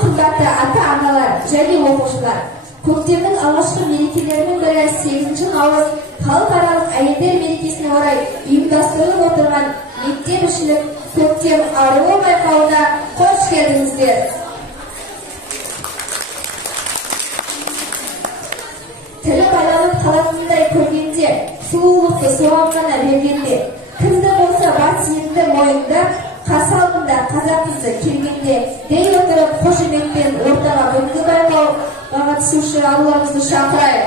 kıymetli ata-analar және оқушылар, көктемнің алғашқы мерекелерінің бірі 8 наурыз халықаралық әйелдер мерекесіне орай ұйымдастырылып отырған мектепішілік көктем аруы байқауына қош келдіңіздер. Тілі байланып қалатындай көргенде, сұлулықты соған ғана бергенде, кімді болса бар сезімді мойындап, қарсы алдында қазақ қызы келгенде дей отырып қошеметпен ортаға бүгінгі байқауға түсуші аруларымызды шақырайық.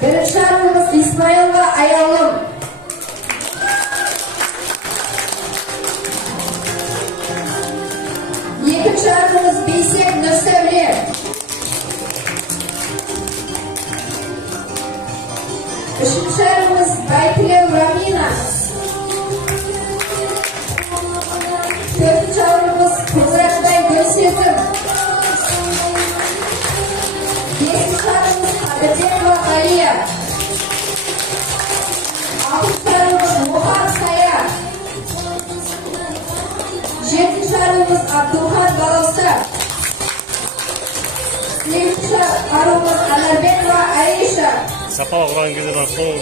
Бірінші арулымыз Исмаилова Аялым. Екінші арулымыз Бейсек Нұрсәуле. Үшінші арулымыз Байтілеу Рамина. Төртінші арулымыз Құзырақтай Гүлсезім. Бесінші арулымыз Қадырбекова Ғалия. Алтыншы арулымыз Мұхан Сая. Жетінші арулымыз Абдулхан Балауса. Сегізінші арулымыз Анарбекова Аиша. Сапалы құрған кезде бар сол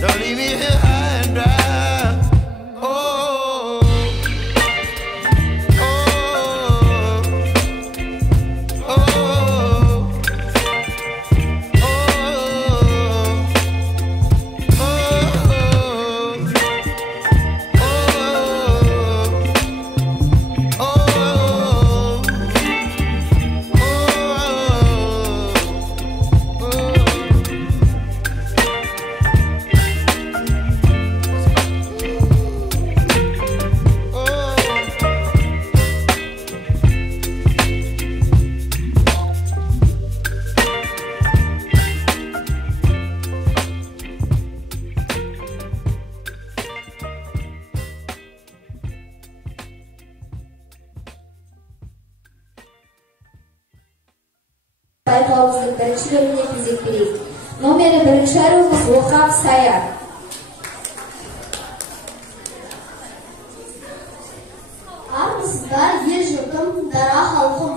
Don't leave me here high and dry. Oh. байқауымыздың бірінші бөліміне кезек берейік. Номері бірінші аруымыз Оқап Сая. Армысыздар, ел жұртым, дара халқым.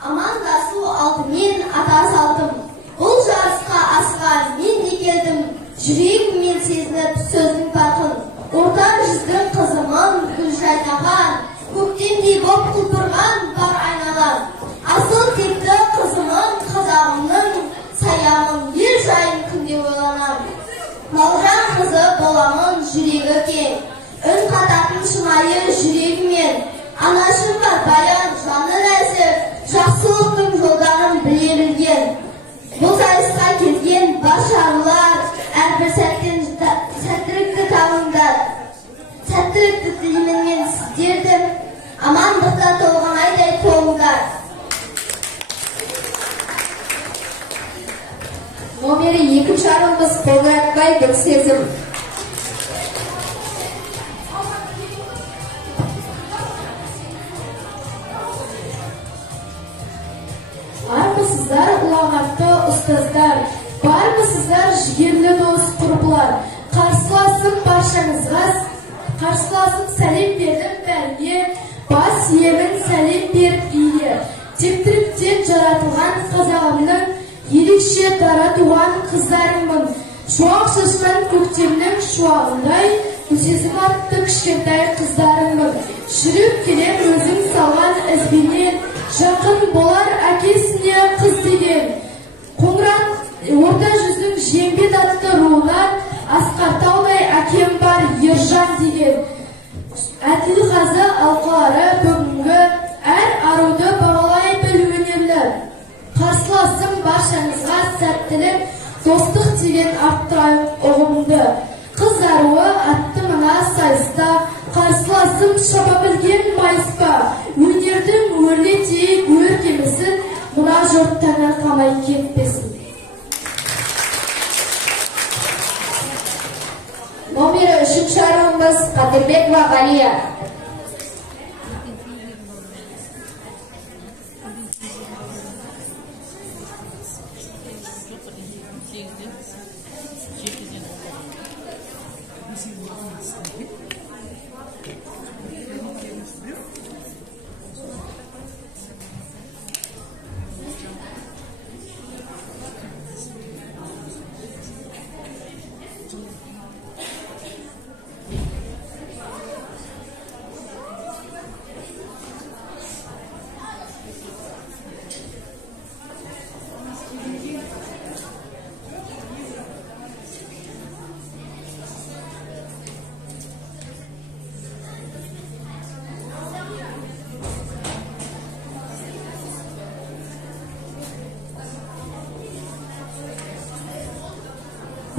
Амандасу алтымен ата салтым. Бұл жарысқа асыға мен де келдім. Жүрегіммен сезініп сөздің парқын. Ортан жүздің қызымын гүл жайнаған, көктемдей боп құлпырған бар айнадан. Асыл текті қызымын қазағымның, саямын ел жайын күнде ойланам. Балжан қызы боламын жүрегі кең, үн қататын шынайы жүрегімен. Анашым бар баян жаны нәзір, жақсылықтың жолдарын біле білген. Бұл сайысқа келген барша арулар, әрбір сәттілікті табыңдар. Сәттілікті тілеймін мен сіздерді, амандықта толған айдай толыңдар. Номері екінші аруымыз Қолғатбай бір сезім. Армысыздар, ұлағатты ұстаздар, бармысыздар, жігерлі дос құрбылар. Қарсыласып сәлем бердім бәріне, бас иемін сәлем беріп үйге. Тектіліктен жаратылған қазағымның, ерекше дара туған қыздарымын. Шуақ шашқан көктемнің шуағындай, өзезім атты кішкентай қыздарымын. Жүріп келем өзің салған ізбенен, жақын болар әкесіне қыз деген. Қоңырат орта жүздің жеңбет атты руынан, Асқартаудай әкем бар Ержан деген. Әділғазы алқалары бүгінгі әр аруды бағалай білу өнерлі. Қарсыласым баршаңызға сәттілік, достық деген атты ұғымды. Қыз аруы атты мына сайыста, қарсыласым шаба білген майыспа. Өнердің өрлетейік өркемесін, мұна жұрттана қамай кетпесін. Номері үшінші аруымыз Қадырбекова Ғалия.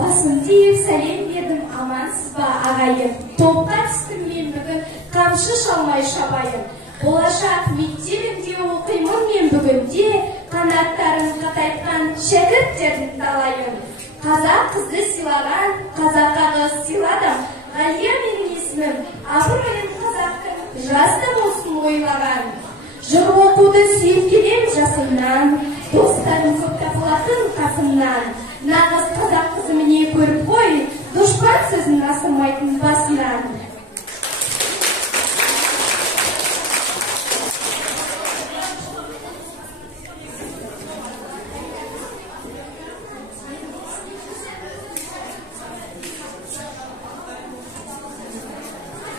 Басын дейіп сәлем бердім, амансыз ба ағайын. Топқа түстім мен бүгін, қамшы шалмай шабайын. Болашақ мектебінде оқимын мен бүгінде, қанаттарын қатайтқан шәкірттердің талайын. Қазақ қызды сыйлаған, қазаққа қыз сыйладым. Ғалия менің есімім, абыройым қазақтың, жастым осыны ойлаған. Жыр оқуды сүйіп келем жасымнан, достарым көп тапылатын қасымнан. Нағыз қазақ қызы міне көріп қой, дұшпан сөзін асырмайтын басынан.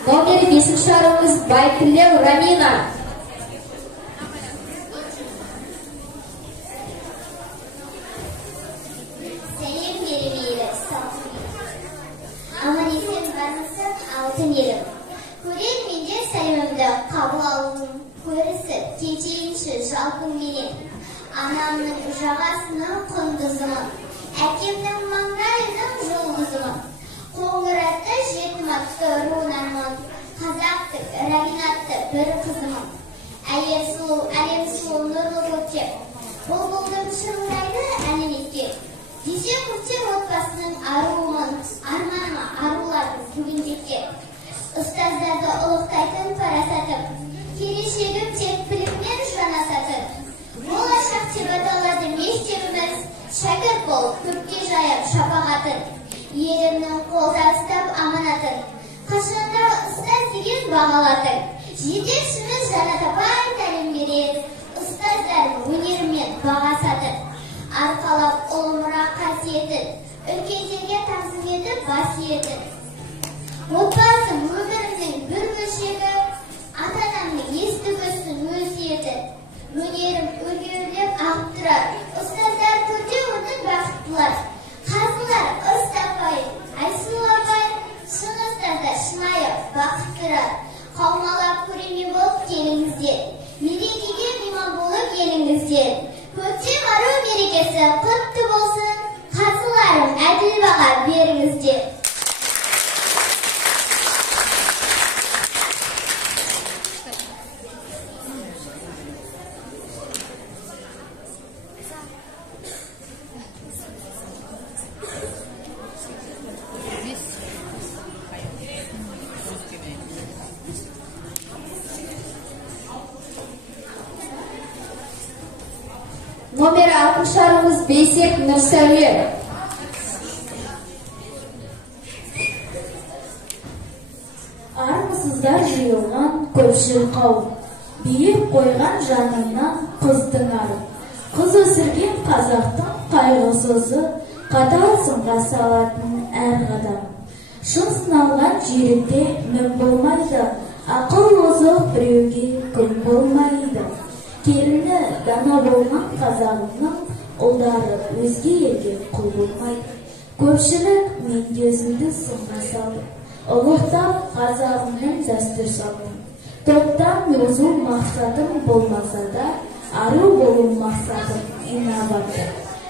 Номері бесінші аруымыз Байтілеу Рамина. Алтын елім. Көрермендер сәлемімді қабыл алуын көрісіп, кетейінші жалпым менен. Анамның жағасының құндызымын, әкемнің маңдайының жұлдызымын. Қоңыратты жетім атты руынанмын, қазақтың Раминатты бір қызымын. Әлем сұлу нұрлы көктем, бұлбұлдың шырылдайды әлеметке. Десе көктем отбасының аруымын, арманыма арулардың бүгіндетке. Ұстаздарды ұлықтайтын парасатым, келешегім тек біліммен жанасатын. Болашақ деп аталады меш Шәкірт бол, көпке жайып шапағатын, елімнің қолда ұстап аманатын. Қашанда ұстаз деген бағалатын, жетекшіміз Жанат апай тәлім берер, ұстаздардың өнерімен бағасатын. Арқалап ұлы мұра қасиетін, үлкендерге тағзым етіп басиетін. Отбасым өмірімнің бір бөлшегі, ата-анамның есті көзсін өсиеті. Өнерім өргеулеп ағып тұрар, ұстаздар көрде оның бақыттылар. Қазылар ұстапай, айсылапай, шын ұстаздар шынайы бақыттырар. Қаумалап көреме болып келіңіздер, мерекеге мейман болып еліңіздер. Көктем ару мерекесі құтты болсын, қазыларым әділ баға беріңіздер. Номер 60-шарымыз Бейсек Нұрсәуле. Армысыздар жиылған көпшіл қауым, биік қойған жанынан қыздың ары. Қыз өсірген қазақтың қайғысызы, қатал сынға салатын әр қадам. Шын сыналған жерінде мін болмайды, ақыл озық біреуге күн болмайды. Келіні дана болған қазағымның ұлдары өзге елге құл болмайды. Көпшілік мен өзімді сынға салдым, ұлықтап қазағымның дәстүр салдым. Топтан озу мақсатым болмаса да, ару болу мақсатым инабатты.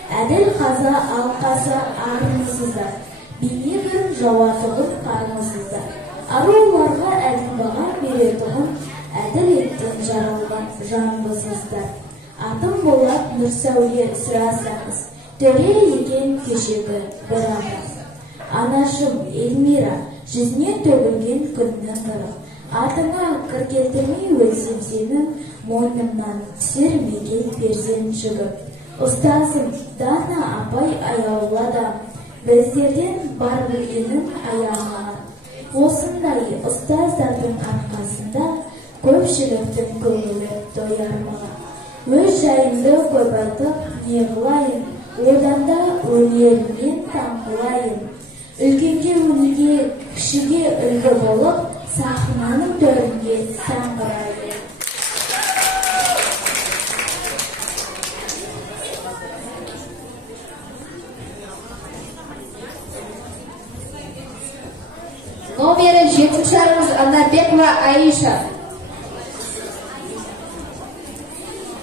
Әділ қаза алқаса армысыздар, бейнебір жауатығын қармысыздар. Аруларға әділ баға беретұғын, әділ еттен жаралған жанбысыздар. Атым болат Нұрсәуле сұрасаңыз, төре екен кешегі бір ана. Анашым Эльмира, жүзіне төгілген күннің нұры. Атыңа кір келтірмей өлсем сені, мойнымнан түсер мекен перзент жүгіп. Ұстазым Дана апай аяулы адам, біздерден бар білгенін аяғаған. Осындай ұстаздардың арқасында көпшіліктің көңілі тояр маған. Өз жайымды көп айтып не қылайын, оданда өнерімнен таңғылайын. Үлкенге өнеге, кішіге үлгі болып, сахнаның төрінде саңғырайын. Номері 7-шарымыз Анарбекова Аиша.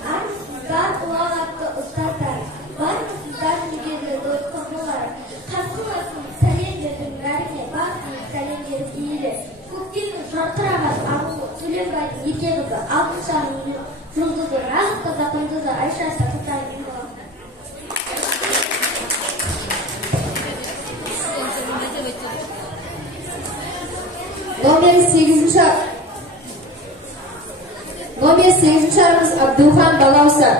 Армысыздар ұлағатты ұстаздар, бармысыздар жүгерлі дос құрбылар. Қасыласын сәлемдердің бәріне басын сәлемдер кейлі. Көктемнің жарқыраған ағылы Сүлейбайдың етегізі, алтыншаның жұлдызы, нағыз қазақтың қызы Айша Сақытайдың ұлы. Номер 8-шарымыз Абдулхан Балауса.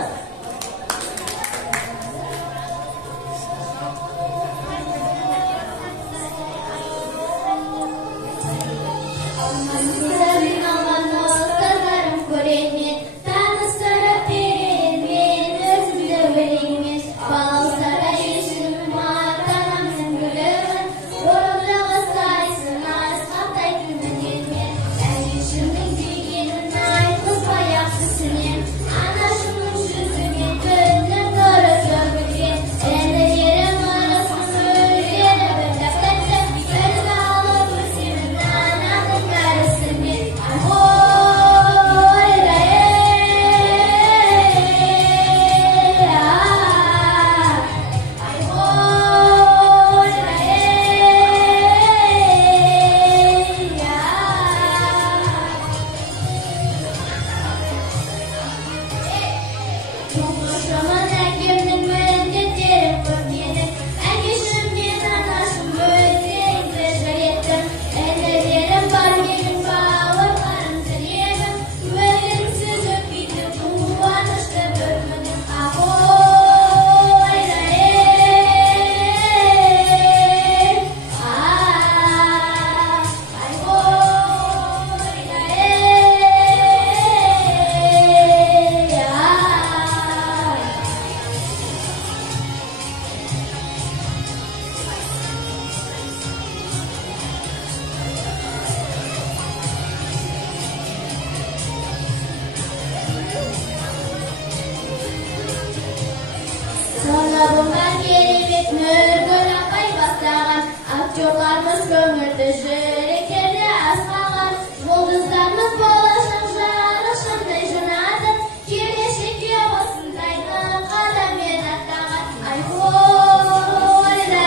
Aktyorlarımız kömürde şerekerde asmalar, Bolduzlarımız bolaşan jarışınday jınadı, Kirleşik yobasındaydı kadar ben attağın, Ay hoyda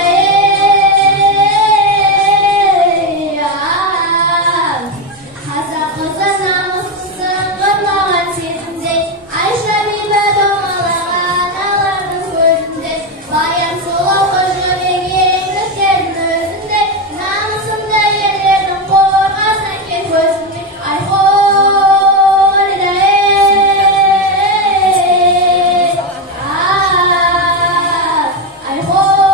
Hazaqızı namussuzun qırmağın sesinde, Ayşa bibe domalağın ağların gözünde, Bayan sulav qışı begen gözlerin özünde, Namusunda yerlerin qorğasan kel gözünde, Ay hoyda Ay hoyda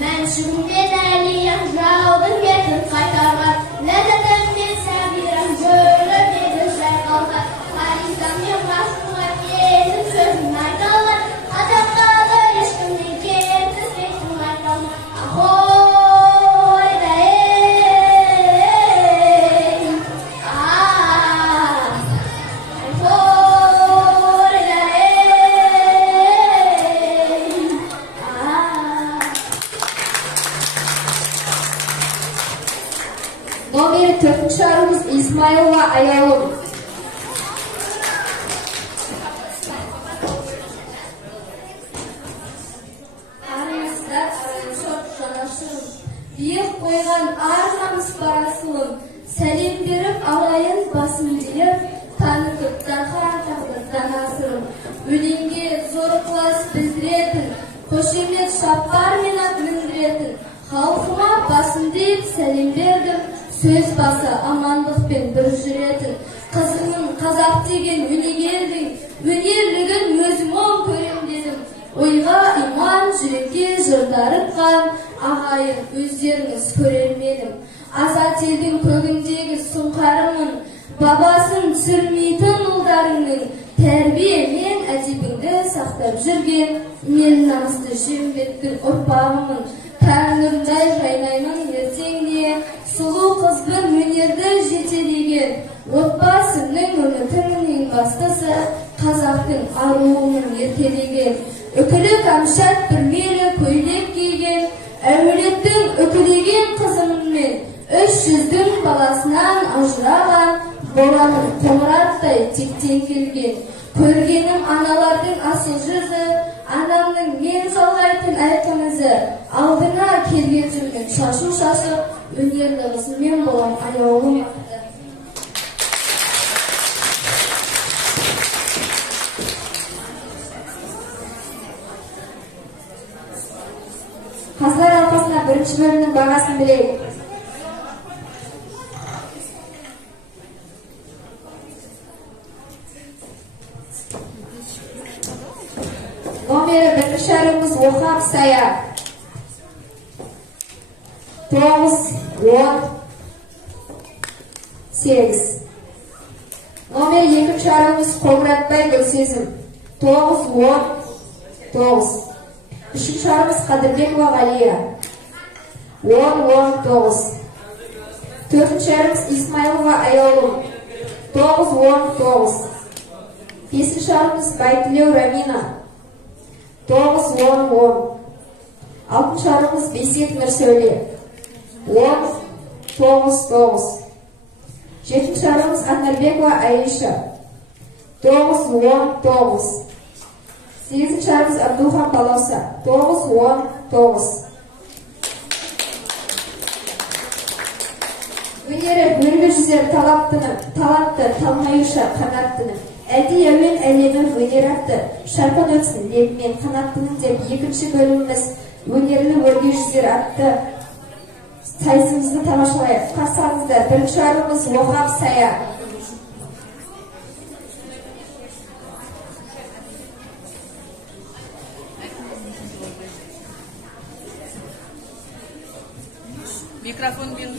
Ben şimdiden əliyəm, жалдың бетін қайтарға, Ләззәтім мен сәбирім, бөліп еді жайқалға, Харизам мен басуға келіп сөзін айталар, Қазаққа да ешкімнен кемсіз бетін айталар. Ахой да Ахой да Номері 4-ші арымыз Исмайлова Аялым. Арымызда арымшот жанашырым, Биек қойған арнамыз парасылым, Сәлем беріп алайын басым делеп, Танытып дархан тағдырдан асырым. Өлеңге зор ықылас білдіретін, Қошемет шаппар мен ат міндіретін, Халқыма басым deyip сәлем бердім, Сөз басы амандықпен бір жүретін, Қызымын қазақ деген өнегердің, Өнерлігін өзім оң көрем дедім. Ойға иман жүрекке жырдарытқан, Ағайын өздеріңіз көрерменім. Азат елдің көгіндегі сұңқарымын, Бабасын түсірмейтін ұлдарыңның, Тәрбие мен әдебіңді сақтап жүрген, Мен намысты жембеттің ұрпағымын. Тәңірдай жайнаймын ертеңіне, Сұлу қызбын өнерді жетелеген, Отбасымның үмітінің бастысы, Қазақтың аруының еркелеген. Үкілі камшат бүрмелі көйлек киген, Әулеттің үкілеген қызыммен, 300-дің баласынан ажыраған, Боламын қоңыраттай тектен келген. Көргенім аналардың асыл жүзі, Анамның мен жалғайтын айқынызы, Алдына келген жүрген шашу шашып, Өнерлі қызымен болам аяулым ақты. Қазылар алқасына бірінші бөлімнің бағасын білейік. Номері 1-ші арымыз Оқап Сая. 9-10-8. Номері 2-ші арымыз Қоңыратбай Гүлсезім. 9-10-9. 3-ші арымыз Қадырбекова Ғалия. 10-10-9. 4-ші арымыз Исмайлова Аялым. 9-10-9. 5-ші арымыз Байтілеу Рамина. 9-10-10. 6-ші арымыз Бесек Нұрсәуле. 10-9-9. 7-ші арымыз Анарбекова Аиша. 9-10-9. 8-ші арымыз Абдулхан Балауса. 9-10-9. Өнері бөлгі жүзер талантты, талмайыша қанаттыны. Әді әуен әлемі өнер атты, шарпын өтсін лебімен қанаттының деп 2-ші бөліміміз өнерлі өрге жүзер атты сайысымызды тамашалайық. Қарсаңызда 1-ші арымыз Оқап Сая. Микрофон бен.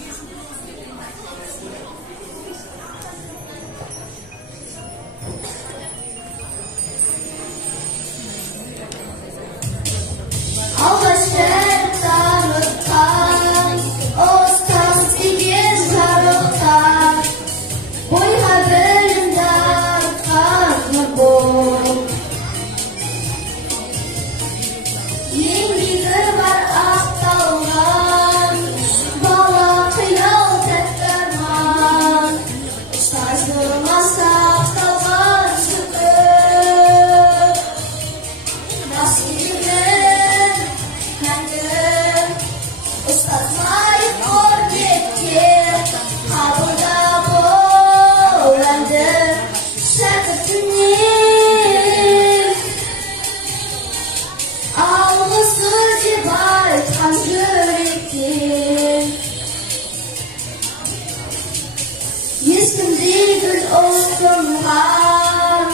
sunhan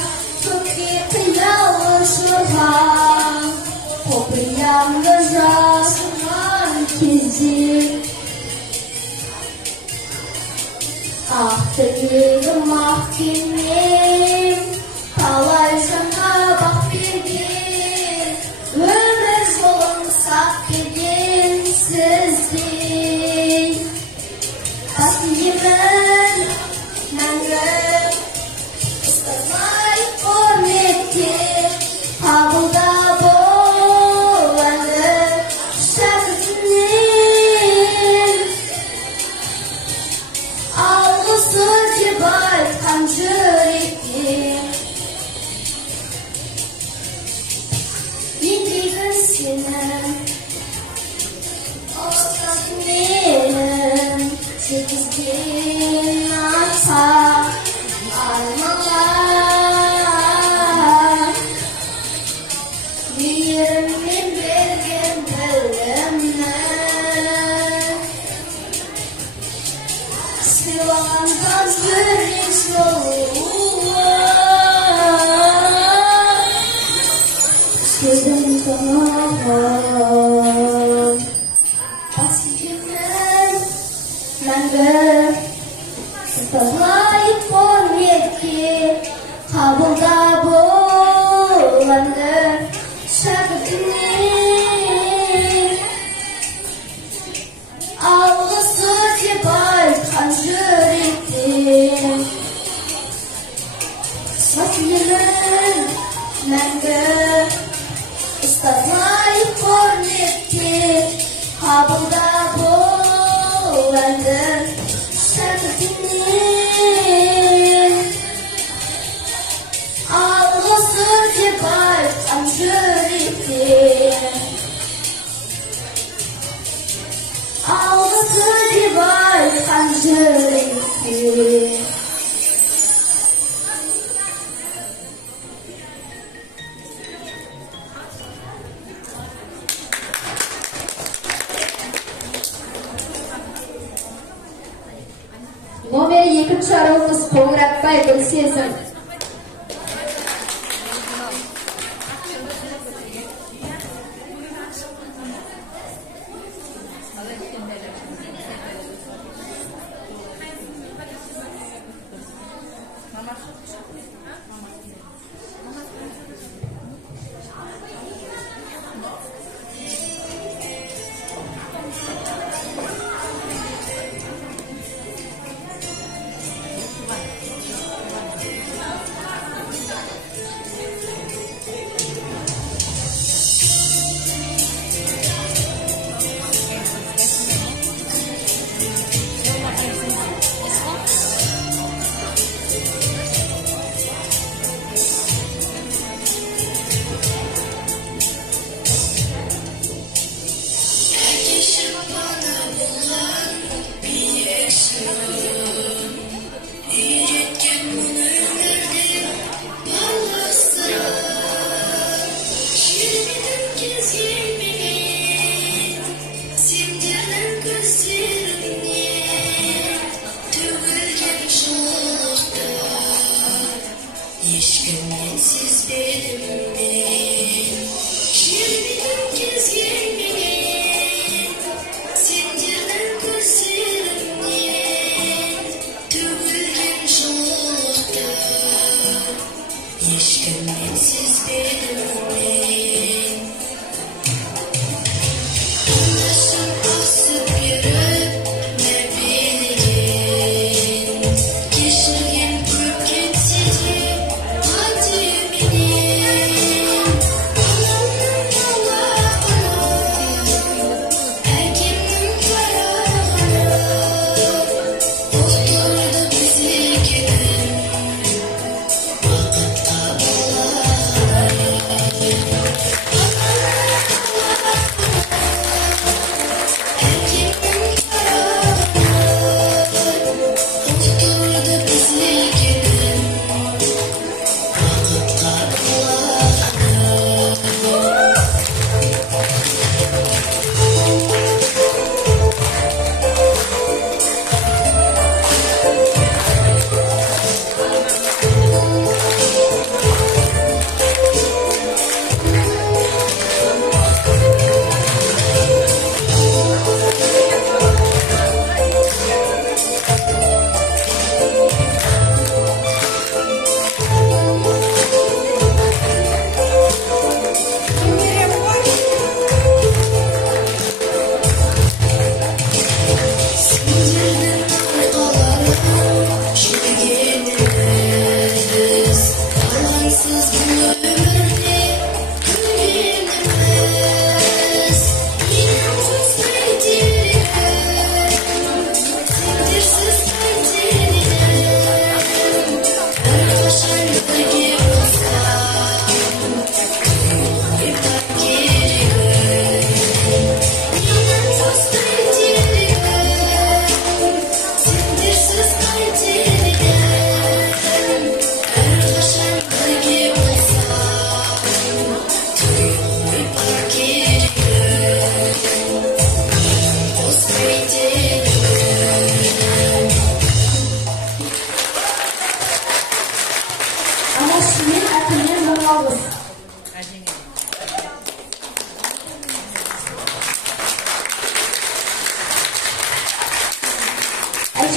Tuki kıyalı şurhan Kopriyanlı sunhan kizi Ah benim ah kimim Kalay sana bak bilgin Ömür yolun sak bilgin Sizdir Pasimen Nangır İstemay formetti Kabulda boğanır Şarkının Ağlısı cibay kancır etti Yendiğin senin Osmanlı'nın Çekizgin ata Almalar Yüreğimin vergen bölümler Sivandan zürriş yollar Sözüm tamam Aslımın Nangır Setelah formetti Kabulda boğanır Şarkının Ağlısı cibay kancır etti Aslımın Nangır Setelah formetti Kabulda boğanır Şarkının Ağlısı cibay kancır etti Ağlısı cibay kancır etti Номер 2 аралымыз Қоңыратбай Гүлсезім.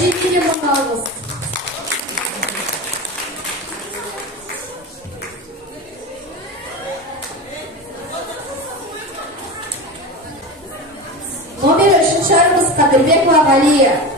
Virginia'ya mı Номер 3 шарымыз Қадырбекова Валия.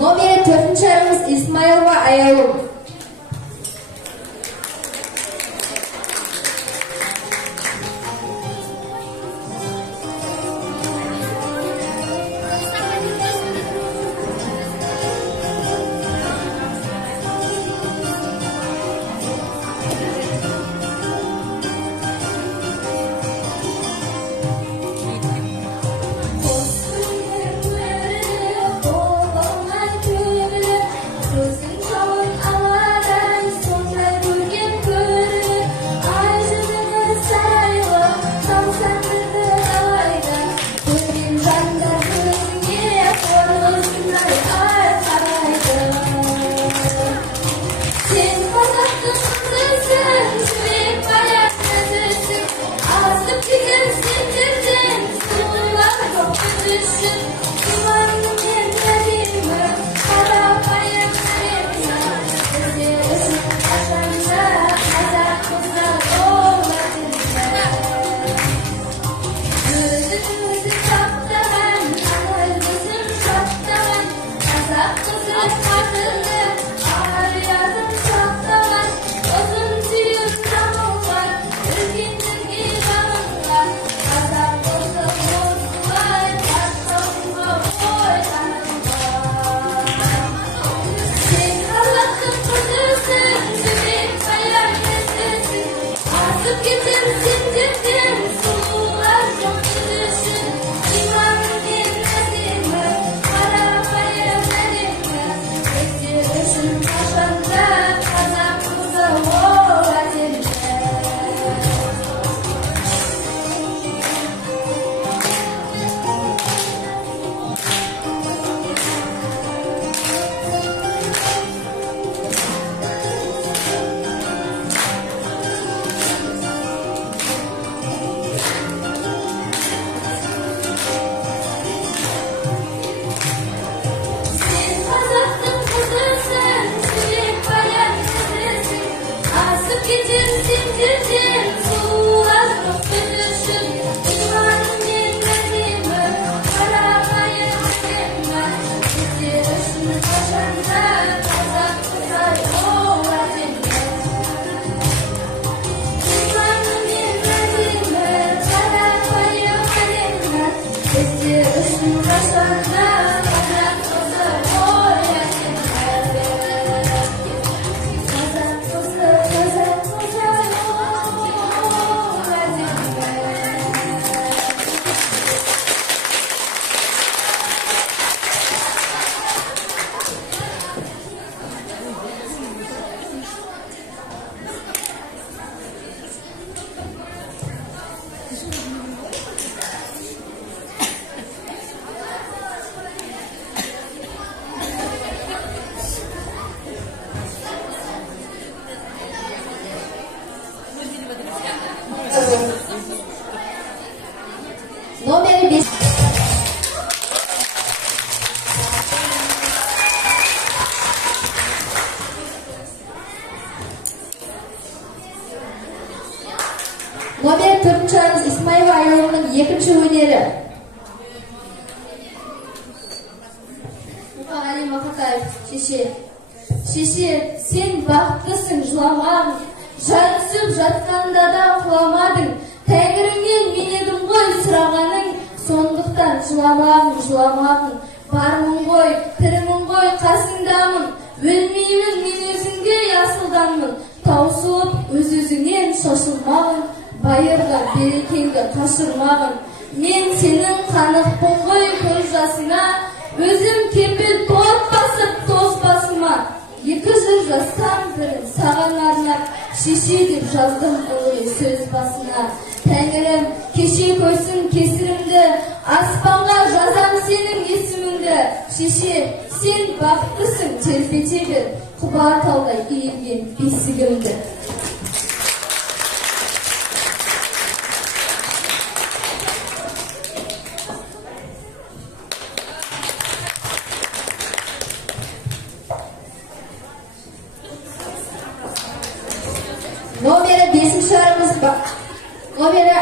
Номер 4 шарымыз Исмаилова Аялу. Gözün çalın ama Номер 4-ші Исмаева Айылының екінші өнері. Мұқағали Мақатаев, шеше. Шеше, сен бақыттысың, жыламағың. Жан түсіп жатқанда да құламадың. Тәңіріңнен мен едім ғой сұрағаның. Сондықтан жыламағың. Бармын ғой, тірімін ғой, қасыңдамын. Өлмеймін, мен өзіңде асылданмын. Таусылып, өз-өзіңнен шашылмағын. Байырға берекеңді қашырмағын. Мен сенің қанықпын ғой көз жасына. Өзім кепіл тот басып тоз басыма. 2 жыр жазсам бірін саған арнап. Шеше деп жаздым ылғи сөз басына. Тәңірім кеше көйсін кесірімді. Аспанға жазам сенің есіміңді. Шеше, сен бақыттысың, тербете бер. Құба талдай иілген бесігімді. Номері 5-ші арымыз Номері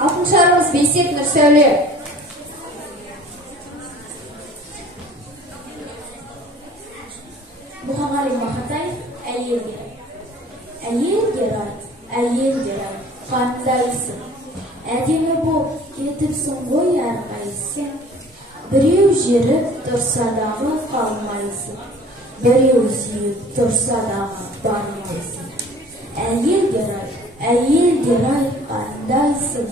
6-ші арымыз Бейсек Нұрсәуле. Мұқағали Мақатаев, әйелдер. Әйелдер ай, қандайсың. Әдемі боп кетіпсің ғой әрқайсың. Біреу жеріп тұрса дағы қалмайсың. Біреу сүйіп тұрса дағы бармайсың. Әйелдер ай, қандайсың.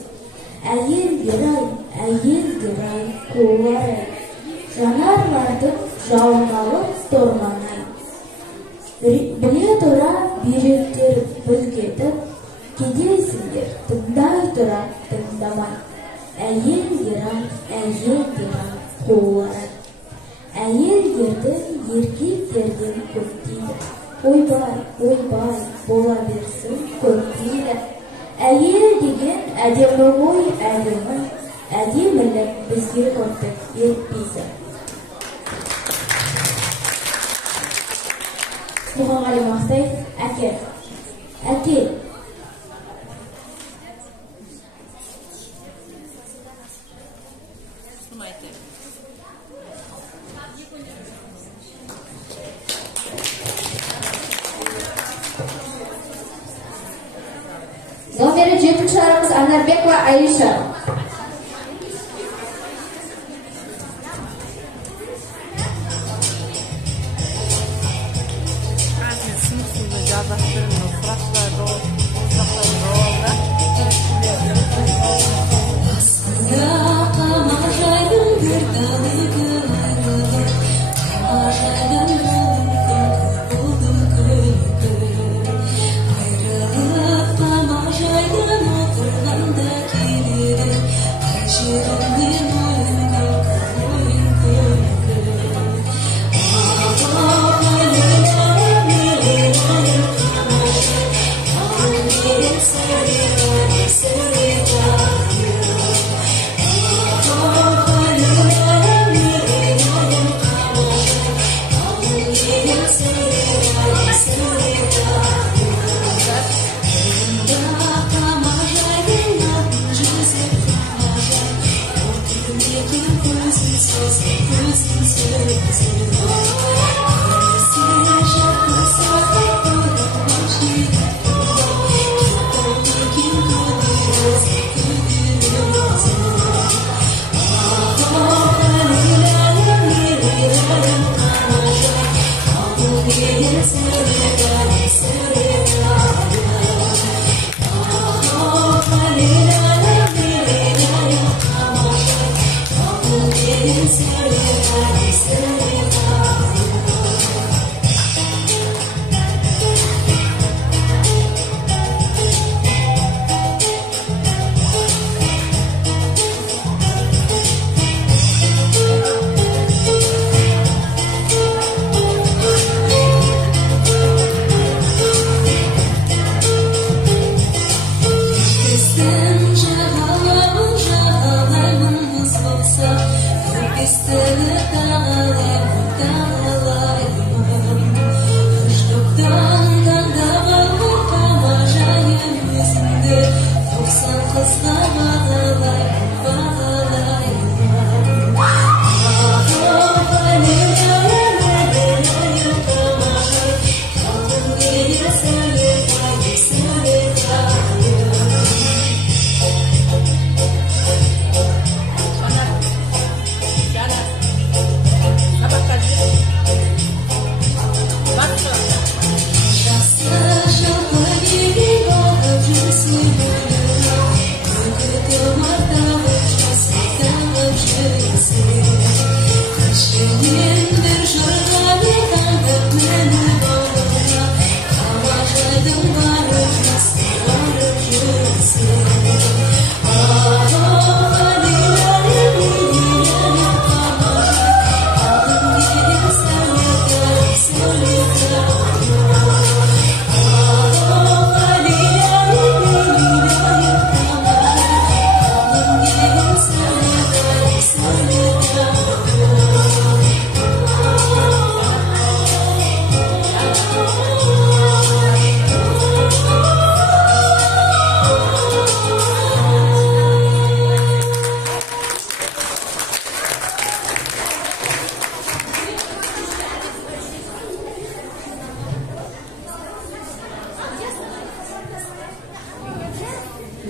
Әйелдер ай, қолар ай. Жанарлардың жауын алып торманай. Біле тұра бүйректер бүлкетіп, кедейсіңдер тыңдай тұра тыңдамай. Әйелдер ай, қолар ай. Әйелдерді еркектерден көптейді. Ойбай, бола берсін көптейді. Әйел деген әдемі ғой, әдемі. Әдемілік бізге көптік етпейді. Мұқағали Мақатаев, әке. Номері 7-ші арымыз Анарбекова Айша.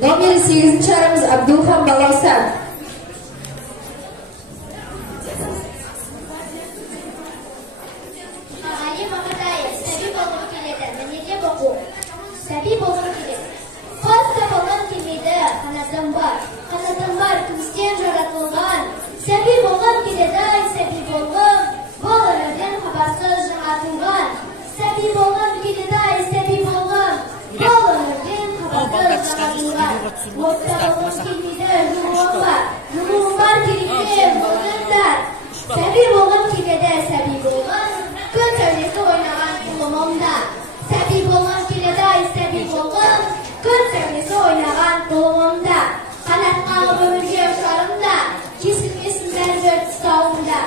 Номер 8 aramız Abdulham Balawsan. Ali Mamatayev, Sabi Bolg'un keledi, Menege Boku. Sabi Bolg'un keledi. Qo'lda bo'lgan kelmaydi, qanatim bor, Krishtian jo'ratılgan. Sabi bo'lgan keledi, Sabi bo'lgan, bolalardan xabarsiz jo'ratılgan. Sabi bo'lgan keledi, Sabi bo'lgan, bolalardan xabarsiz jo'ratılgan. Qo'lda bo'lgan kelmaydi, yumum var kelmaydi, mo'minlar. Sabi bo'lgan keledi, Sabi bo'lgan. Ko'z o'ynasi o'ynagan qulumimda. Sabi bo'lgan keledi, Sabi bo'lgan. Ko'z o'ynasi o'ynagan qulumimda. Qanot qolib o'rga yosharimda. Kesilmesin bir tutovimda.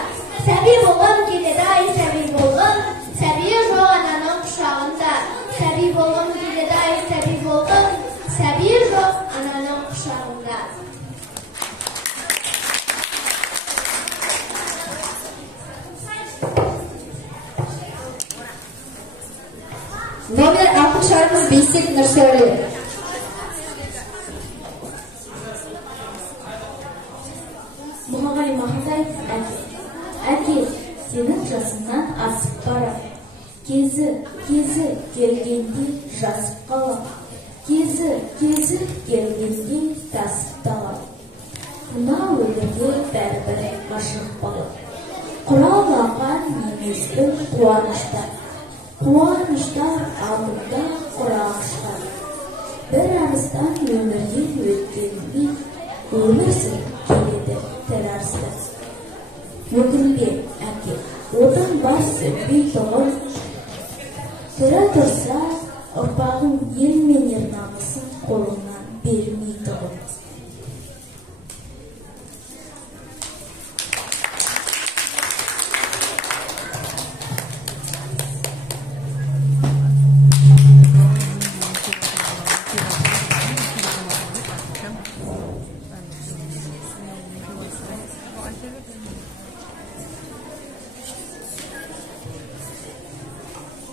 Sabi bo'lgan keledi, Sabi bo'lgan. Sabi yo'q ananing quchog'imda. Sabi bo'lgan keledi, Sabi bo'lgan. Sabi yo'q ananing quchog'imda. Номер 6 aramız Bisik Nurşehri. Muhammed Mahmutay Ake, senin жасыңнан асып бара. Кезі келгенде жасып қала. Кезі келгенде тасып тала. Мына өмірге бәрібір ғашық бала. Құралаған емеспін қуаныштар. Қуаныштар алдымда құрағыштар. Bir арыстан өмірден өткенде өмірсің келеді тәрарсыз. Өкінбе, әке, одан бар сөмбей тұғын. Тірі тұрса, ұрпағың ел мен ер намысын қолыңнан бермей тұғын.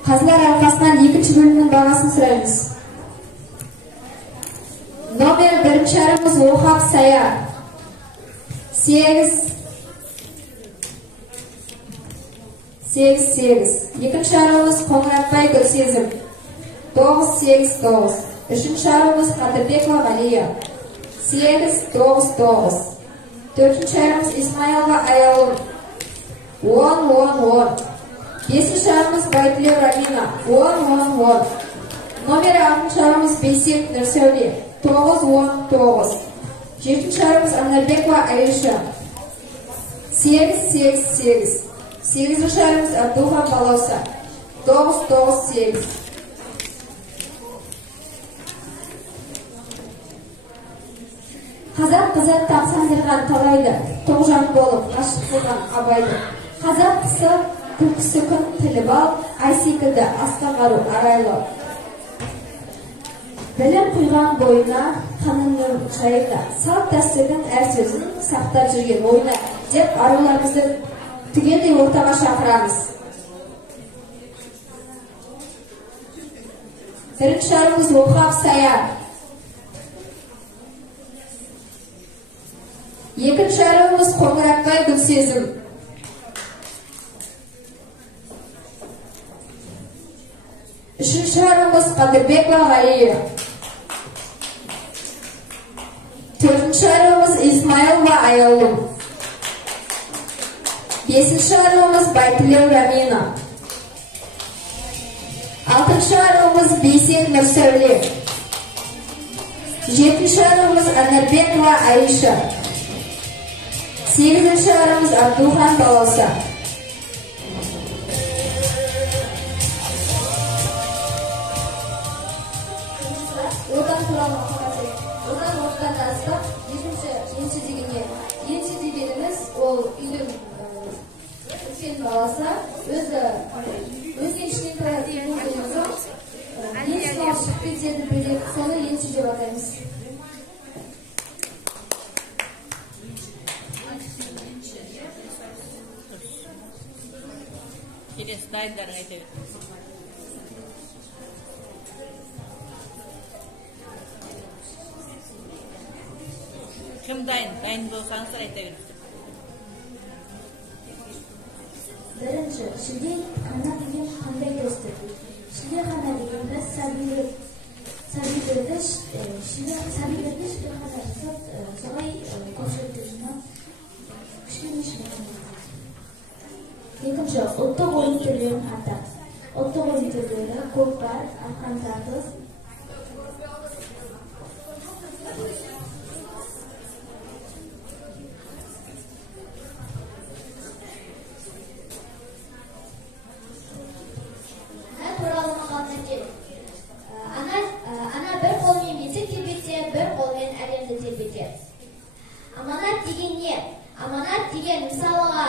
Қазылар алқасынан 2 bölümün бағасын сұраймыз. Номер 1 aramız Ohab Saya. 8. 2 aramız Қоңыратбай Гүлсезім. 9. 3 aramız Қадырбекова Ғалия. 8. 4 aramız İsмайлова Аялым. 10. 5 aramız Baytılев Рамина. 10. Номер 6 aramız Бейсек Нұрсәуле. 9. 7 aramız Анарбекова Айша. 8. 8 aramız Abdulham Balawsan. 9. Қазақ қызы тапсандырған талайды, тоғжан болып ғашық болған абайды. Қазақ қысы күлкісі күн тілі бал, ай секілді астан қару арайлы. Білім құйған бойына, қанының жайына, салт дәстүрдің әр сөзін сақтап жүрген ойына деп аруларымызды түгелдей ортаға шақырамыз. Бірінші арумыз Оқап Саян. Екінші арумыз Қоңыратбай Гүлсезім. Үшінші арумыз Қадырбекова Ғалия. Төртінші арумыз Исмаилова Аялым. Бесінші арумыз Байтілеу Рамина. Алтыншы арумыз Бейсен Нұрсәуле. Жетінші арумыз Анарбекова Аиша. Сегізінші арумыз Абдулхан Балауса. Одан туралы мақаласы. Одан ортан астап, енші дегенге. Енші дегеніміз ол үйдің үлкен баласы, өзі еншілен тұрады болғаннан соң, енші алып шығып кетеді бөлек, соны енші деп атаймыз. Келесі дайындарын айта бер. Кім дайын? Дайын болсаңыздар айта беріңіздер. Бірінші, шілде қана деген қандай достық? Шілде қана дегенді сәбилерді шілде қана жасап, солай көпшілікті жинап, кішкене шілде қана. Екінші, ұлттық ойын түрлерін атап. Ұлттық ойын түрлері көкпар, арқан тартыс. Ана бір қолмен бесік тербетсе, бір қолмен әлемді тербетер. Аманат деген не? Аманат деген мысалыға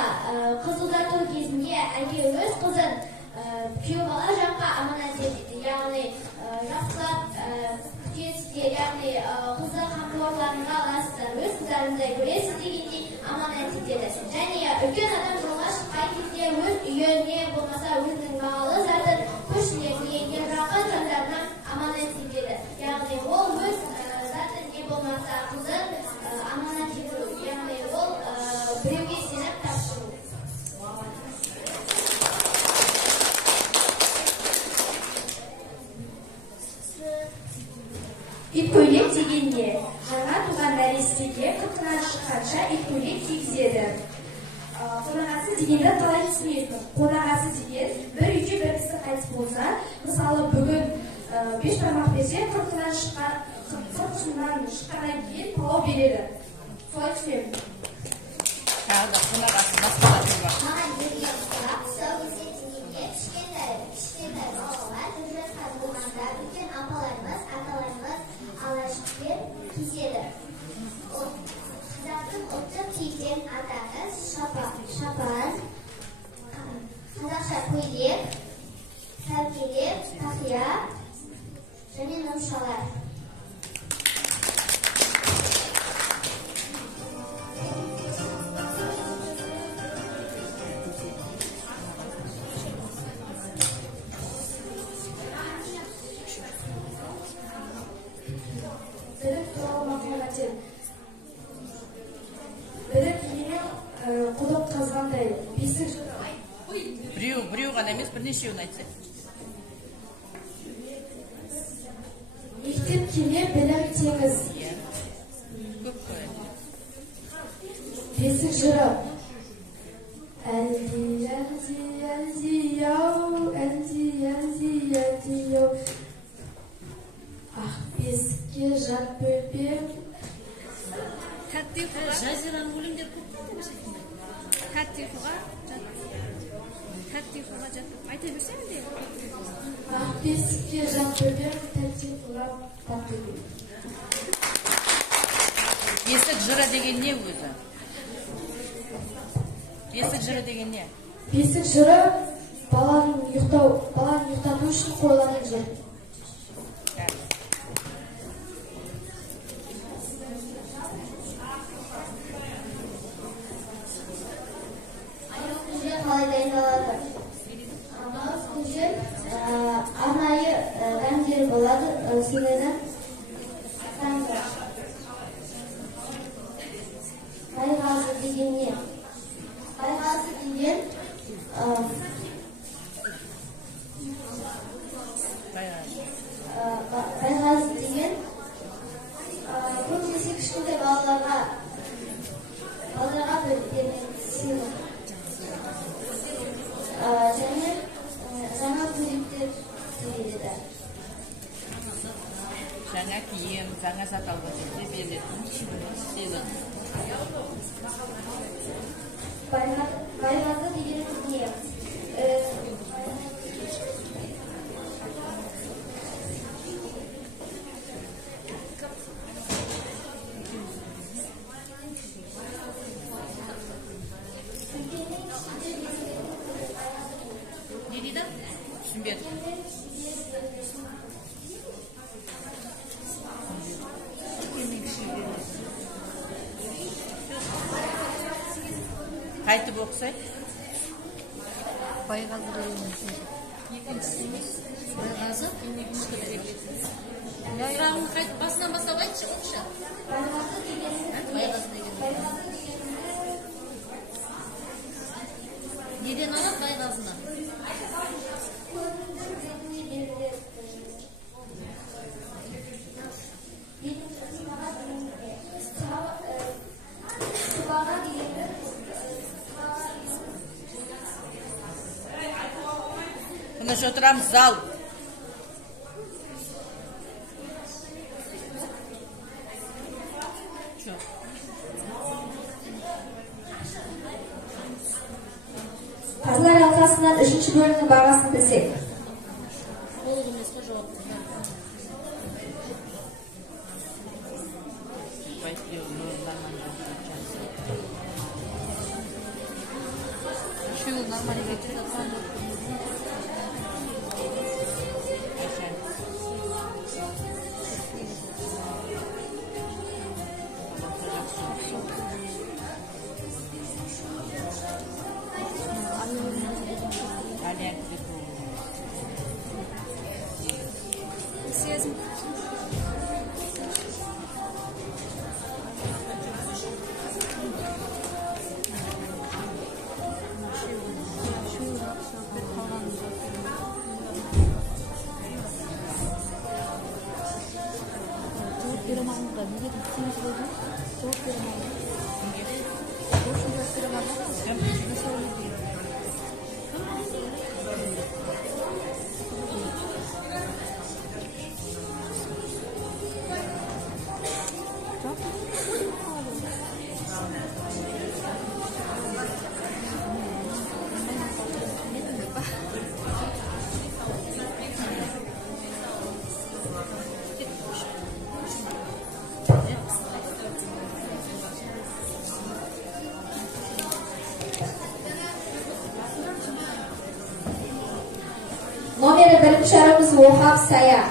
қыз ұзату кезінде әке өз қызын күйеу бала жаққа аманат етеді. Яғни жақсылап күтесіздер, яғни қызды қамқорларыңға аласыздар, өз қыздарыңыздай көресіз дегендей аманат етеді. Және үлкен адам жолға шыққан кезде өз үйі не болмаса өзінің бағалы затын көршілеріне, жақын жандарына аманат етеді. Яғни ол өз затын не болмаса қызын аманат ету. Яғни ол біреуге сеніп тапсыру. Иткөйлек деген не? Жаңа туған нәрестеге қырқынан шыққанша иткөйлек кигізеді. Қонағасы дегенді қалай түсінесің? Қонағасы деген бір үйде бір кісі қайтыс болса, мысалы бүгін 5 тамақ берсе, 40-шынан шыққаннан кейін палау береді. Солай түсінемін. Қонағасы басқалатын бар. Маған берген сұрақ, тұсаукесер дегенде кішкентай балалар бір жасқа болғанда үлкен апаларымыз, аталарымыз алашпен киіседі. Қазақтың ұлттық киген атағы шапан, қазақша көйлек, сәлкелек, тақия және нұмшалар. Білім үйіне құдық қазғандай бесік Біреу ғана емес, бірнешеуін айтса. мектеп келе білім теңіз. Көп қояды. Бесік жыры. Әлди, яу. Ақ бесікке жат бөлбем. Жазираның өлеңдері көп қояды. Кәттихуға жатып. Айта берсем де? Ақ бесікке жат бөлбем, тәттихуға тат бөлбем. Бесік жыры деген не өзі? Бесік жыры деген не? Бесік жыры баланы ұйықтату үшін қойылатын жыр. Байларды дегеніміз не? Ne dedi? Düşünmedim. Qaytib o'qisak? Bayğazı deyilmesi. Bayğazı? Sırağını qaytib basından bastап айтшы, оқшы. Bayğazı деген. Неден алады Bayğazыны? Тыныш отырамыз, зал. Қазылар алқасынан 3-ші бөлімнің бағасын білсек. Nomeri 1-ci şarımız Vahap Saya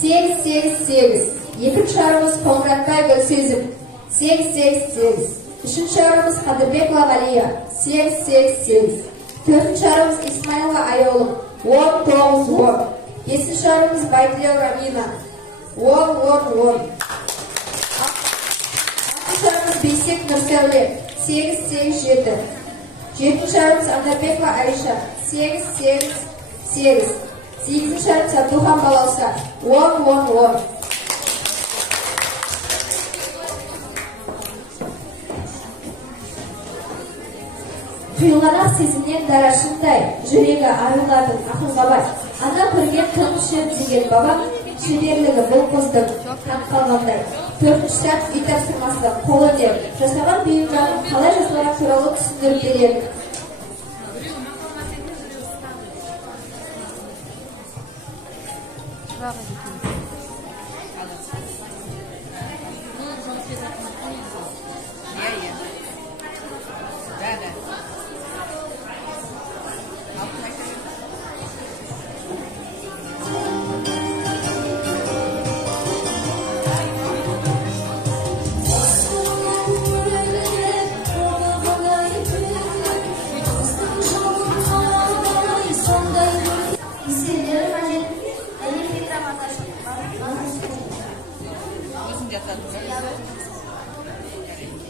888. 2-ci şarımız Qongratbay Gülsezim 888. 3-ci şarımız Qadirbekova Valiya 888. 4-ci şarımız İsmailova Ayolum 1090. 5-ci şarımız Baytliyo Ramina 1010. 6-ci şarımız Besek Nursevli 887. 7-ci şarımız Andarbekova Aisha 888. 8-ci şarımız Abduhan Balausa 1010. Tuyulğanak sesinden daraşınday, жүрегі арылардың ақылға бар. Ана көрген тыңшып деген бабам, шеберлігі бұл қыздың қан қалғандай. 4-ші сәт үй тапсырмасы қол өнер, жасаған бұйымдарын қалай жасалған туралы түсіндіріп береді.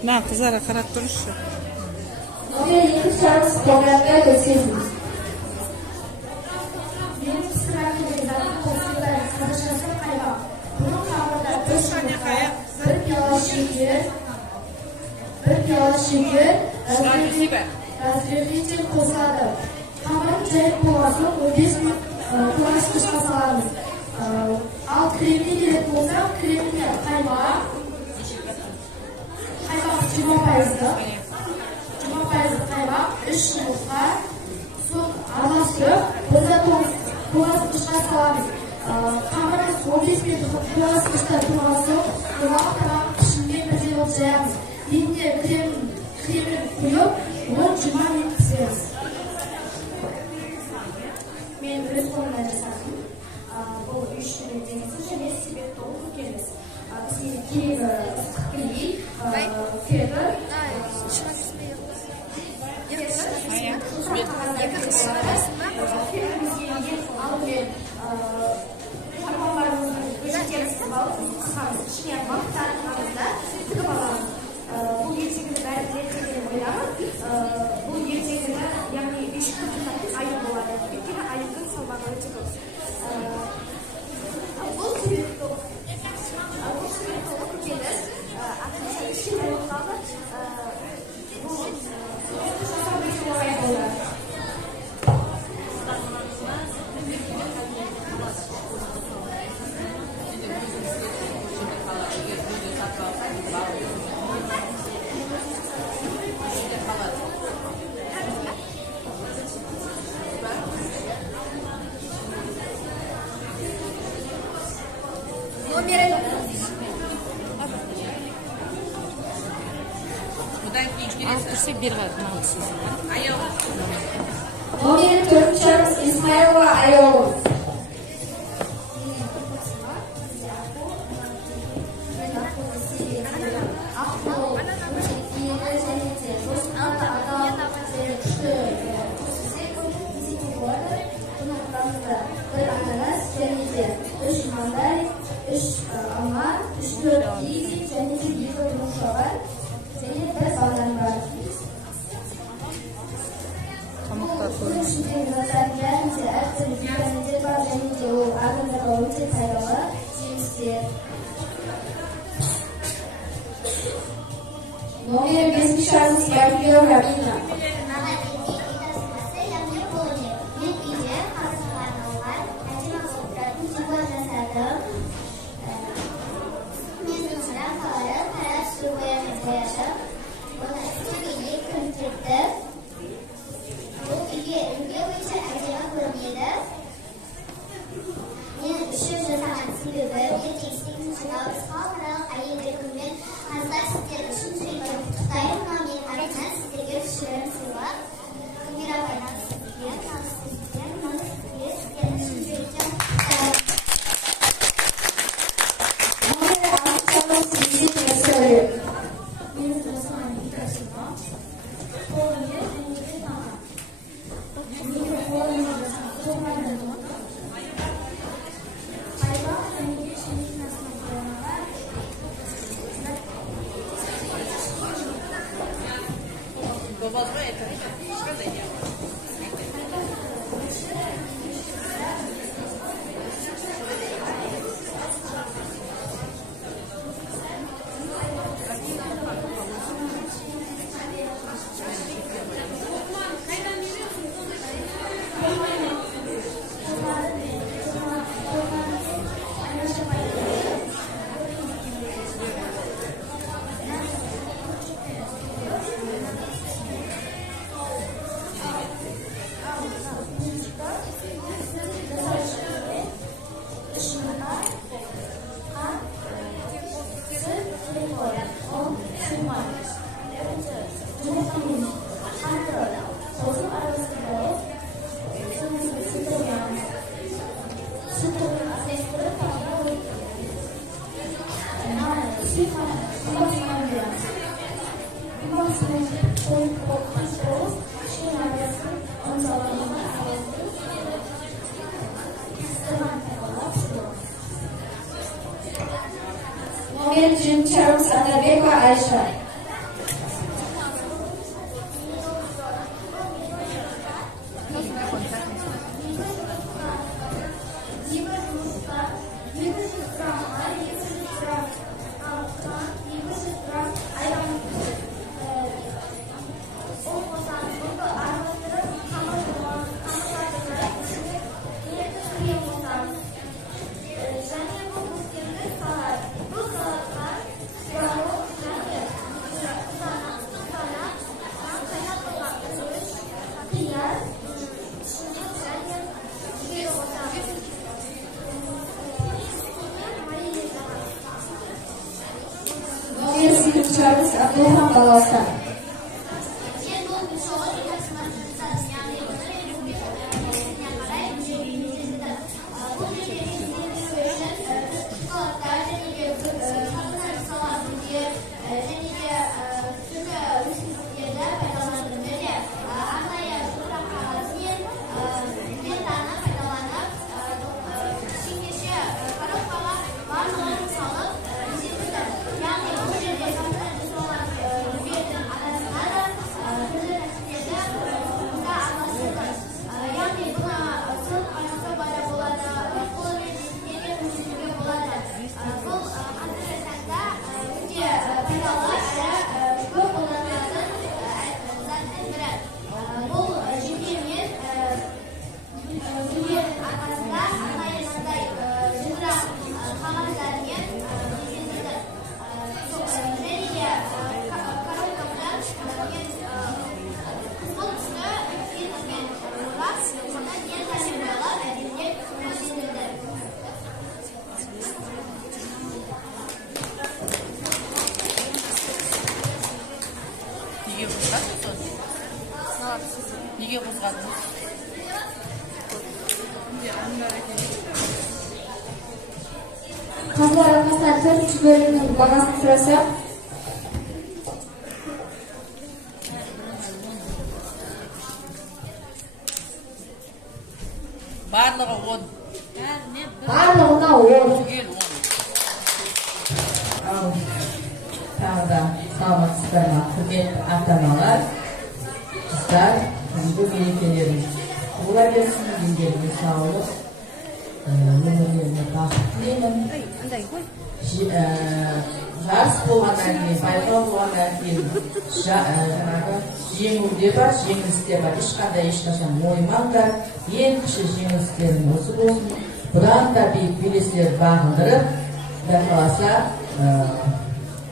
Na, kızlara karat duruşu. Nomeri 2-ci şarımız Qongratbay Gülsezim. Benim sıraki bezatın kosuyları karışası kayba. Bunun kavurda bir şanıkaya, bir piyalı şeker, razgirli için kosadı. Hamur çayık kovası 15 bin kovası kışkası alırız. Al kremli gerek olsa kremli kayba. Aslan kamerası objesini kullanışta durması kulağına şimdi bize olacak. Dinde krem koyup onu cıman eteceğiz. Men öz qo'limdan jasadim. Bu uyushtirilgan shunday sebepda o'qib kelamiz. Bizga fe'l bu gerçekten ben gerçekten oylamam. Bu gerçekten yani 3 ayın болады. Bir kere ayının salmanı çıkıyor. Bu sebepte okuyup gelir. Arkadaşlar işin yolları bu sabit olay olur. Номер 4 İsmailova Ayol. Номер 5 şahıs Yapıyor Rabina. Номер 3 Charles Anabeka Ayşe. Qozonchamiz Abdulxon balasi. Неге қозғадыңыз? Қазылар арасынан 4-ші бөлімнің бағасын сұрасақ. Барлығы 10. Барлығына 10. Түгел 10. Тағы да саламатсыздар ма, құрметті ата-аналар, қыздар, бүгінгі мерекелеріңіз бола берсін, дендеріңе саулық, өмірлеріне бақыт тілеймін. Жарыс болғаннан кейін, байқау болғаннан кейін жаңағы жеңілде бар, жеңілісте бар. Ешқашан мойымаңдар. Ең кіші жеңілістерің осы болсын. Бұдан да биік белестер бағындырып, құдай қаласа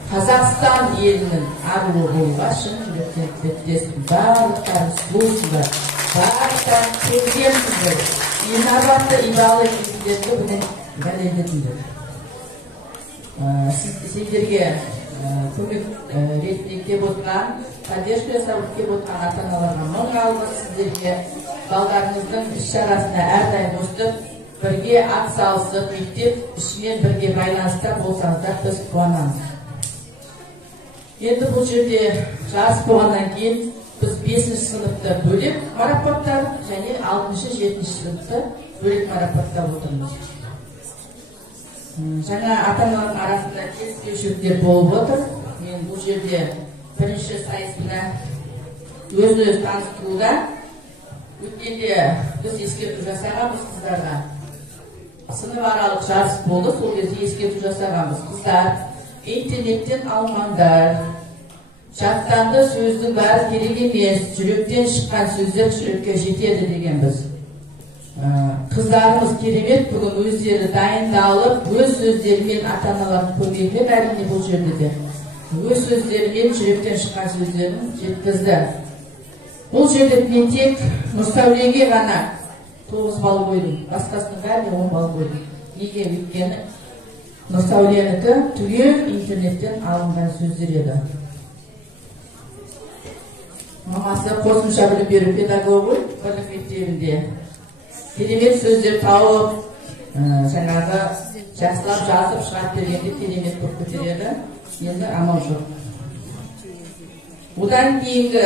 Қазақстан елінің аруы болуға шын жүректен тілектеспін. Барлықтарың сұлусыздар, барлықтарың келгенсіздер, инабатты, ибалы кездерді бұны дәлелдетіңдер. Сіздерге көмек ретінде келіп отырған, поддержка жасап келіп отырған ата-аналарға мың алғыс. Сіздерге балдарыңыздың іс-шарасына әрдайым өстіп, бірге атсалысып, мектеп ішінен бірге байланыста болсаңыздар, біз қуанамыз. Енді бұл жерде жарыс болғаннан кейін біз 5-ші сыныпты бөлек марапаттадық және 6-шы, 7-ші сыныпты бөлек марапаттап отырмыз. Жаңа ата-аналардың арасында келіспеушіліктер болып отыр. Мен бұл жерде бірінші сайысында өз таныстыруда өткенде біз ескерту жасағанбыз қыздарға. Сыныбаралық жарыс болды, сол кезде ескерту жасағанбыз. Қыздар, интернеттен алмаңдар. Жаттанды сөздің бәрі керек емес, жүректен шыққан сөздер жүрекке жетеді дегенбіз. Қыздарымыз керемет, бүгін өздері дайындалып, өз сөздерімен ата-аналардың көмегімен әрине бұл жерде де өз сөздерімен жүректен шыққан сөздерін жеткізді. Бұл жерде мен тек Нұрсәулеге ғана 9 балл қойдым, басқасының бәріне 10 балл қойдым. Неге? Өйткені Нұрсәуленікі түгел интернеттен алынған сөздер еді. Мамасы қосымша білім беру педагогы бірлік мектебінде керемет сөздер тауып, жаңағы жақсылап жазып шығарып бергенде керемет болып көтереді. Енді амал жоқ. Одан кейінгі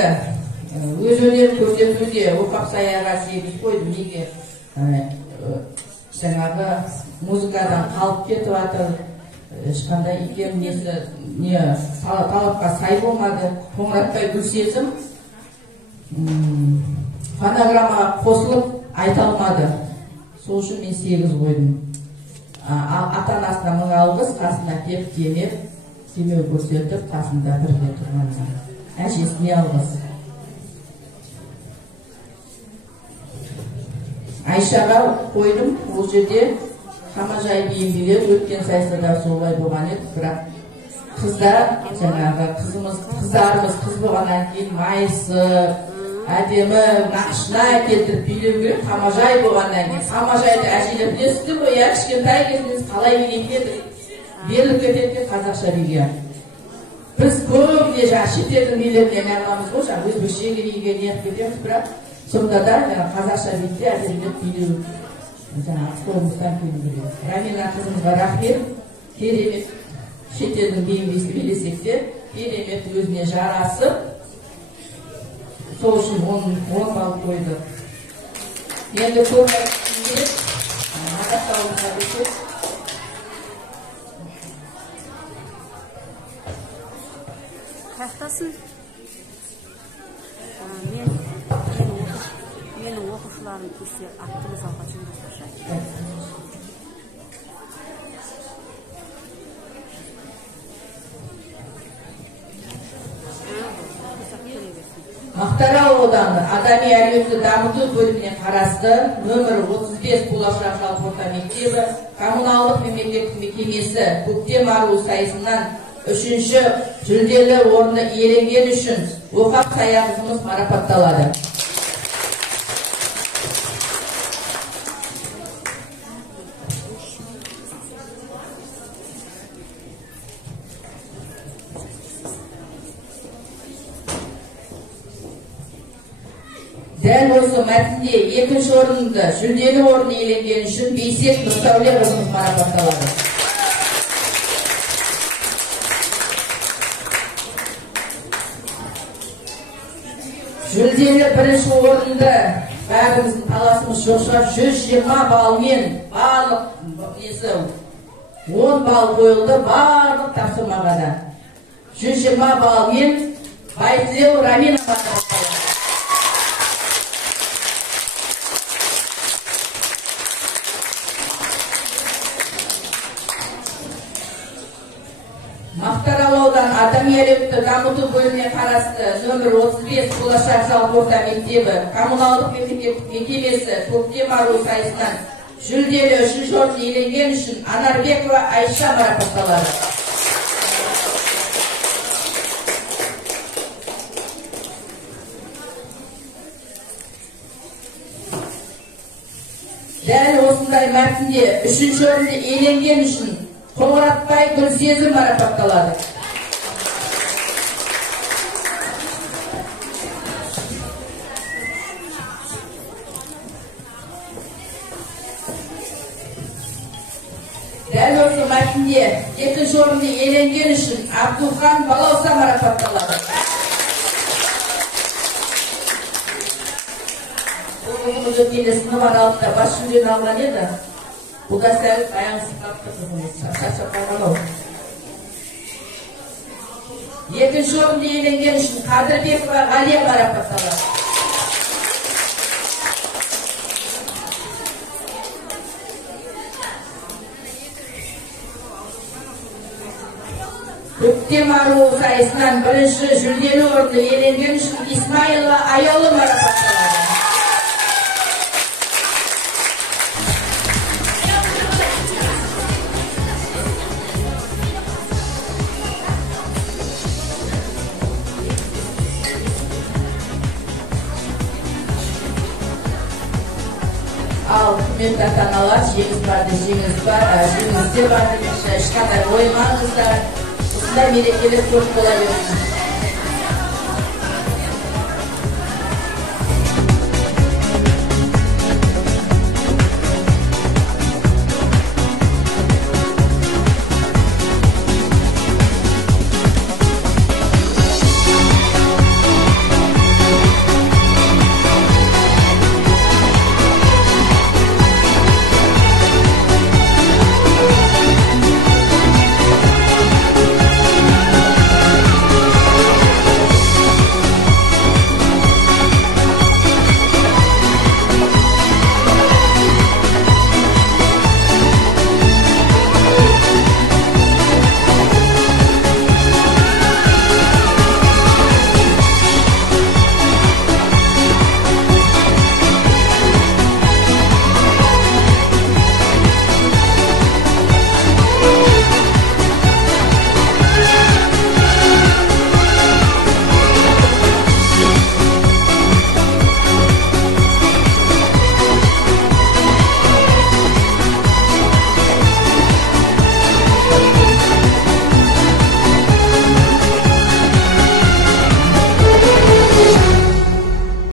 өз өнерін көрсетуде опақ саяға 8 қойдым. Неге? Жаңағы музыкадан қалып кетіп жатыр, ешқандай икем талапқа сай болмады. Қоңыратбай Гүлсезім фонограммаға қосылып айта алмады. Сол үшін мен 8 қойдым. Ата-анасына мың алғыс, қасына келіп демеп, демеу көрсетіп, қасында бірге тұрғанына. Әжесіне алғыс. Айшаға қойдым, ол жерде қамажай бейімбелер өткен сайыста да солай болған еді, бірақ қыздар, жаңағы қыздарымыз қыз болғаннан кейін майысы, әдемі нақышына келтіріп билеу керек. Қамажай болғаннан кейін, қамажайды әжелер білесіздер ғой, кішкентай кезіңіз қалай билейтін едік, беріліп кететін қазақша биге. Biz көбіне шетелдің билеріне аламыз ғой, өзбекше киінуге ниет кетеміз, бірақ сонда да қазақша битте әдемілеп билеу қолымыздан келу керек. Рамина қызымызға рахмет. Керемет шетелдің биін билесек те, керемет өзіне жарасып, сол үшін 10 балл қойды. Енді көп айтқым келеді, мадақтауымызға кетеді. Қаяқтасың? Менің оқушыларым келсе атты залға жіберіп Мақтаарал ауданы адами әлеуетті дамыту бөліміне қарасты нөмір 35 болашақ жалпы орта мектебі коммуналдық мемлекеттік мекемесі көктем ару сайысынан 3-ші жүлделі орны иеленген үшін Оқап Саяқызымыз марапатталады. Дәл осы мәтінде 2-ші орынды жүлделі орын иеленген үшін Бейсек Нұрсәуле қызымыз марапатталады. Жүлделі 1-ші орынды бәріміздің таласымыз жоқша 120 балмен барлық 10 балл қойылды барлық тапсырмаға да. 120 балмен Байтілеу Рамина марапатталады. Мақтаарал ауданы адами әлеуетті дамыту бөліміне қарасты нөмір 35 болашақ жалпы орта мектебі коммуналдық мемлекеттік мекемесі көктем ару сайысынан жүлделі 3-ші орын иеленген үшін Анарбекова Айша марапатталады. Дәл осындай мәтінде 3-ші орынды иеленген үшін Қоңыратбай Гүлсезім марапатталады. Дәл осы мәтінде 2-ші орынды иеленген үшін Абдулхан Балауса марапатталады. Бұл өткенде сынып аралықта бас жүлдені алған еді. Bu da sen ayağınızı kaptırdınız. Şaşa kalmalı. 2-şi orunda iyelengen için Kadirbekova Galiye marapатталады. Көктем ару сайысынан 1-ші жүлделі орынды иеленген үшін Исмаилова Аяулы марапатталады. Ал құрметті ата-аналар, жеңіс барды, жеңізде барды, ешқандай оймаңыздар, осындай мерекелер көп бола берсін.